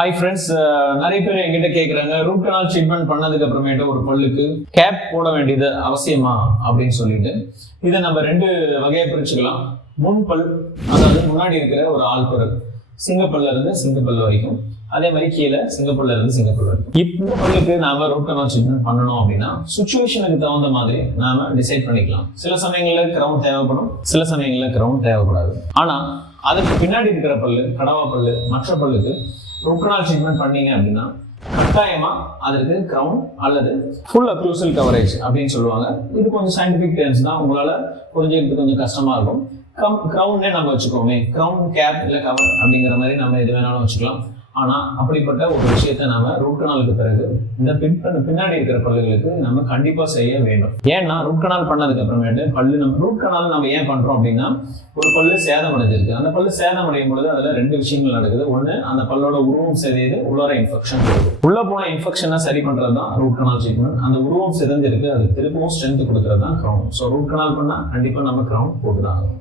Hi friends, நிறைய பேர் என்கிட்ட கேட்குறாங்க, ரூட் கனால் ட்ரீட்மெண்ட் பண்ணதுக்கு அப்புறமேட்டு ஒரு பல்லுக்கு கேப் போட வேண்டியது அவசியமா அப்படின்னு சொல்லிட்டு இதை நம்ம ரெண்டு வகையை பிரிச்சுக்கலாம். முன்பல், அதாவது முன்னாடி இருக்கிற ஒரு ஆள்பொருள், சிங்கப்பல்ல இருந்து சிங்கப்பல் வரைக்கும், அதே மாதிரி கீழே சிங்கப்பல்ல இருந்து சிங்கப்பல் வரைக்கும். இப்போ பல்லுக்கு நாம ரூட் கனால் ட்ரீட்மெண்ட் பண்ணணும் அப்படின்னா சுச்சுவேஷனுக்கு தகுந்த மாதிரி நாம டிசைட் பண்ணிக்கலாம். சில சமயங்களில் கிரவுன் தேவைப்படும், சில சமயங்களில் கிரவுன் தேவைப்படாது. ஆனா அதுக்கு பின்னாடி இருக்கிற பல்லு, கடவா பல்லு, மற்ற பல்லுக்கு ரூட் கனால் ட்ரீட்மெண்ட் பண்ணீங்க அப்படின்னா கட்டாயமா அதற்கு கிரவுன் அல்லது ஃபுல் அக்ளூசல் கவரேஜ் அப்படின்னு சொல்லுவாங்க. இது கொஞ்சம் சயின்டிபிக் டேர்ம்ஸ் தான், உங்களால புரிஞ்சுக்கிறது கொஞ்சம் கஷ்டமா இருக்கும். கிரவுன்னே நம்ம வச்சுக்கோமே, கிரவுன், கேப் இல்லை கவர் அப்படிங்கிற மாதிரி நம்ம எது வேணாலும் வச்சுக்கலாம். ஆனா அப்படிப்பட்ட ஒரு விஷயத்த நாம ரூட் கனாலுக்கு பிறகு இந்த பின்னாடி இருக்கிற பல்லுகளுக்கு நம்ம கண்டிப்பா செய்ய வேண்டும். ஏன்னா ரூட் கனால் பண்ணதுக்கு அப்புறமேட்டு பல்லு நம்ம ரூட் கனால் நம்ம ஏன் பண்றோம் அப்படின்னா, ஒரு பல்லு சேதம் அடைஞ்சிருக்கு. அந்த பல்லு சேதம் அடையும் பொழுது அதுல ரெண்டு விஷயங்கள் நடக்குது. ஒண்ணு, அந்த பல்லோட உருவம் சிதையுது, உள்ளார இன்ஃபெக்ஷன் போகுது. உள்ள போன இன்ஃபெக்ஷனை சரி பண்றது தான் ரூட் கனால் ட்ரீட்மெண்ட். அந்த உருவம் சிதைஞ்சிருக்கு, அது திருப்பவும் ஸ்ட்ரென்த் கொடுக்கறது தான் கிரவுன். ஸோ ரூட் கனால் பண்ணா கண்டிப்பா நம்ம கிரவுன் போட்டுதான் ஆகும்.